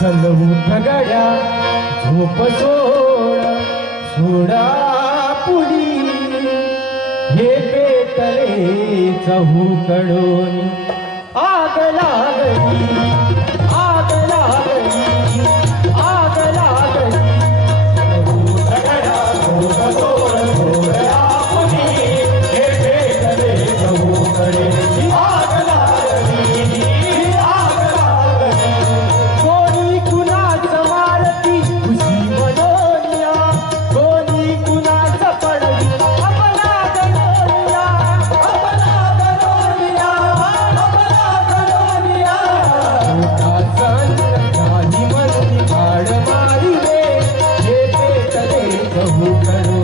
सलवू गड्या झोप सोड सोडा पुली हे पेटले चहू कडून आग लागली. कर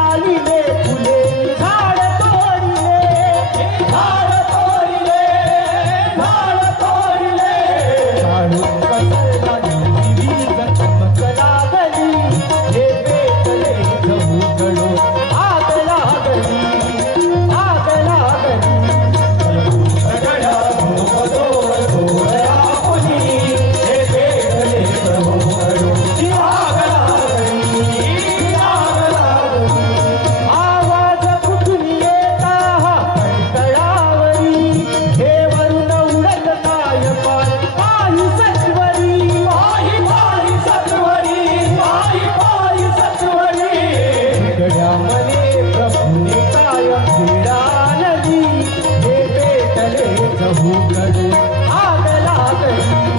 ઝાડી લે ફૂલે ઝાડ તોડી લે ઝાડ भूगण आग लागन